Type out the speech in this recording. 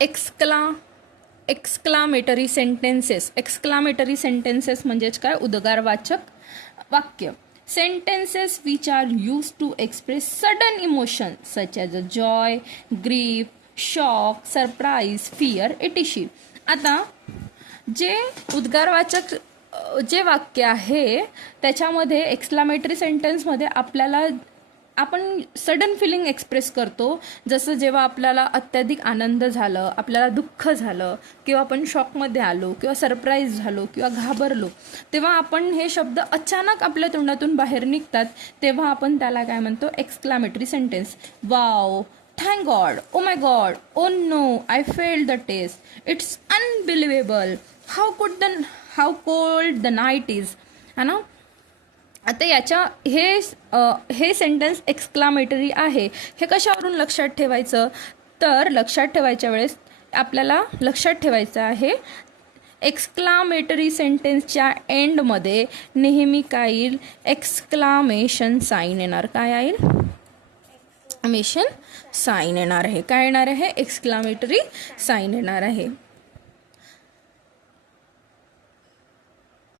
Exclamatory sentences म्हणजेच काय, उद्गारवाचक वाक्य. Sentences which are used to express sudden emotion such as a joy, grief, shock, surprise, fear, etcetera. आता जे उद्गारवाचक जे वाक्य आहे त्याच्यामध्ये एक्सक्लामेटरी सेंटेन्समध्ये आपण सडन फिलिंग एक्सप्रेस करतो. जसं जेव्हा आपल्याला अत्याधिक आनंद झालं, आपल्याला दुःख झालं, किंवा आपण शॉकमध्ये आलो, किंवा सरप्राईज झालो, किंवा घाबरलो, तेव्हा आपण हे शब्द अचानक आपल्या तोंडातून बाहेर निघतात, तेव्हा आपण त्याला काय म्हणतो, exclamatory sentence. Wow, thank God, oh my God, oh no, I failed the test, it's unbelievable, how cold the night is. है ना. आता याच्या हे सेंटेन्स एक्सक्लामेटरी आहे. हे कशावरून लक्षात ठेवायचं, तर लक्षात ठेवायच्या वेळेस आपल्याला लक्षात ठेवायचं आहे एक्सक्लामेटरी सेंटेन्सच्या एंडमध्ये नेहमी काय येईल, एक्सक्लामेशन साईन येणार. काय येईल, एक्सक्लामेशन साईन येणार आहे. काय येणार आहे, एक्सक्लामेटरी साईन येणार आहे.